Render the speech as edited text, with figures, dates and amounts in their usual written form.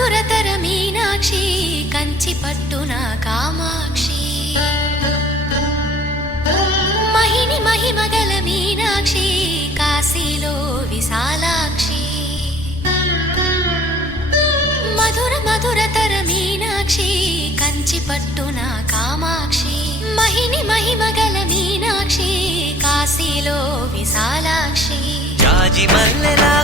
మధురతర మీనాక్షి కంచి పట్టున కామాక్షి మహిని మహిమగల మీనాక్షి కాశీలో విశాలాక్షి మధుర మధురతర మీనాక్షి కంచి పట్టున కామాక్షి మహిని మహిమగల మీనాక్షి కాశీలో విశాలాక్షి జాజి మల్లెలా